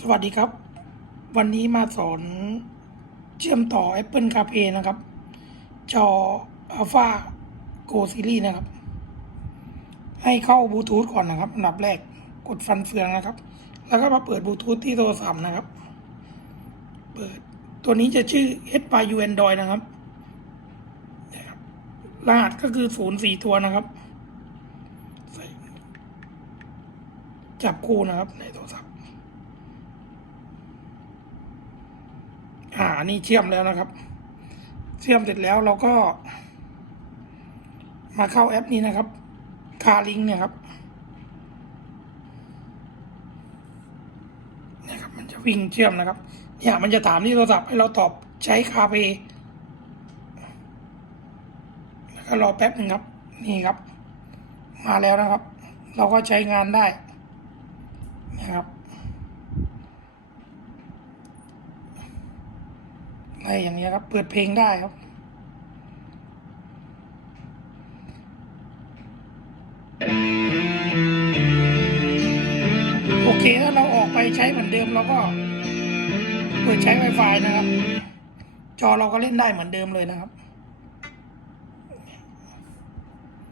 สวัสดีครับ วันนี้มาสอนเชื่อมต่อ Apple CarPlay นะครับ จอ Alpha Go Series นะครับ ให้เข้าบลูทูธก่อนนะครับอันดับแรกกดฟันเฟืองนะครับ แล้วก็มาเปิดบลูทูธที่โทรศัพท์นะครับ เปิดตัวนี้จะชื่อ s p u Android นะครับรหัสก็คือศูนย์สี่ตัวนะครับ จับคู่นะครับในโทรศัพท์ อ่านี่เชื่อมแล้วนะครับ เชื่อมเสร็จแล้วเราก็ มาเข้าแอปนี้นะครับคาลิงเนี่ยครับนี่ครับ มันจะวิ่งเชื่อมนะครับ เนี่ยมันจะถามที่โทรศัพท์ให้เราตอบใช้คาเพย์แล้วก็รอแป๊บหนึ่งครับ นี่ครับ มาแล้วนะครับ เราก็ใช้งานได้นะครับ อะไรอย่างเงี้ยครับ เปิดเพลงได้ครับ โอเคถ้าเราออกไปใช้เหมือนเดิมเราก็เปิดใช้ Wi-Fi นะครับ จอเราก็เล่นได้เหมือนเดิมเลยนะครับ